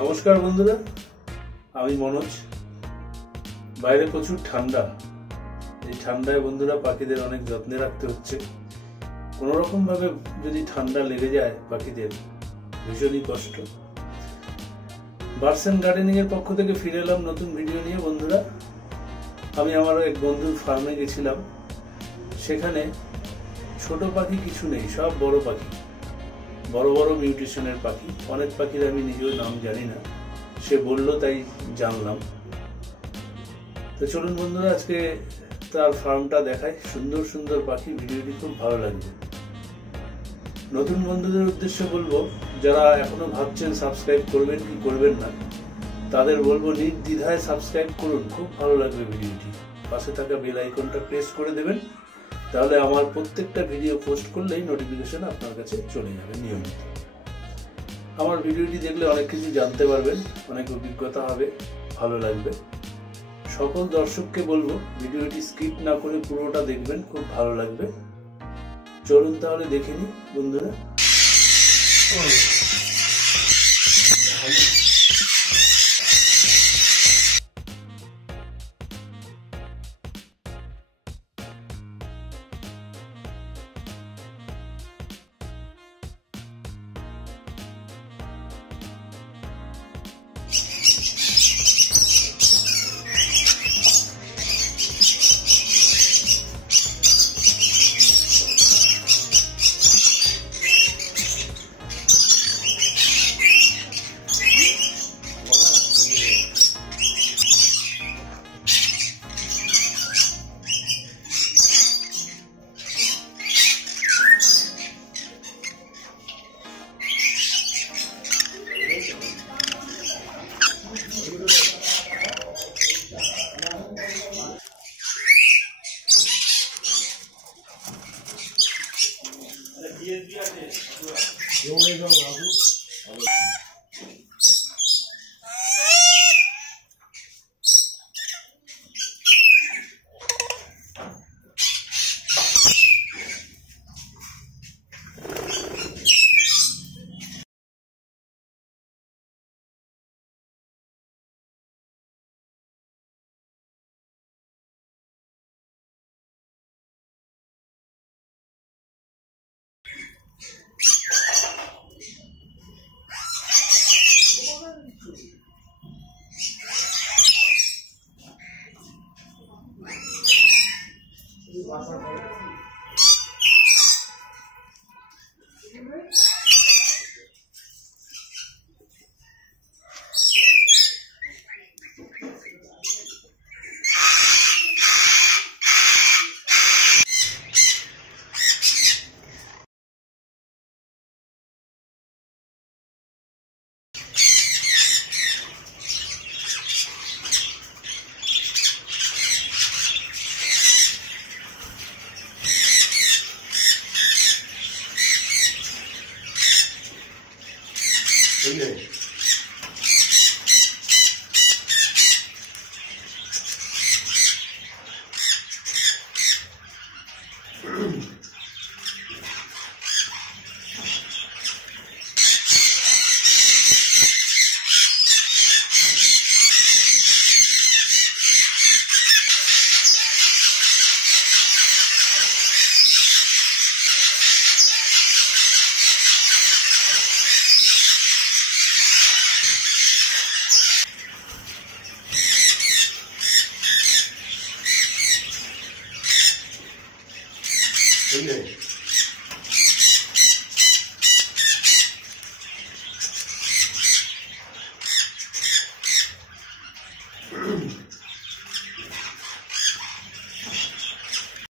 নমস্কার বন্ধুরা, আমি মনোজ। বাইরে প্রচুর ঠান্ডা। এই ঠান্ডায় বন্ধুরা পাখিদের অনেক যত্নে রাখতে হচ্ছে। কোনো রকম ভাবে যদি ঠান্ডা লেগে যায় পাখিদের ভীষণই কষ্ট। বার্ডস এন্ড গার্ডেনিং এর পক্ষ থেকে ফিরে এলাম নতুন ভিডিও নিয়ে। বন্ধুরা, আমি আমার এক বন্ধুর ফার্মে গেছিলাম। সেখানে ছোট পাখি কিছু নেই, সব বড় পাখি, বড় বড় মিউটেশনের পাখি। অনেক পাখির আমি নিজেও নাম জানি না, সে বললো তাই জানলাম। তো চলুন বন্ধুরা, আজকে তার ফার্মটা দেখাই। সুন্দর সুন্দর পাখি, ভিডিওটি খুব ভালো লাগবে। নতুন বন্ধুদের উদ্দেশ্যে বলবো, যারা এখনো ভাবছেন সাবস্ক্রাইব করবেন কি করবেন না, তাদের বলবো নির্দ্বিধায় সাবস্ক্রাইব করুন, খুব ভালো লাগবে ভিডিওটি। পাশে থাকা বেল আইকনটা প্রেস করে দেবেন, তাহলে আমার প্রত্যেকটা ভিডিও পোস্ট করলেই নোটিফিকেশন আপনার কাছে চলে যাবে নিয়মিত। আমার ভিডিওটি দেখলে অনেক কিছু জানতে পারবেন, অনেক অভিজ্ঞতা হবে, ভালো লাগবে। সকল দর্শককে বলবো ভিডিওটি স্কিপ না করে পুরোটা দেখবেন, খুব ভালো লাগবে। চলুন তাহলে দেখে নিই বন্ধুরা।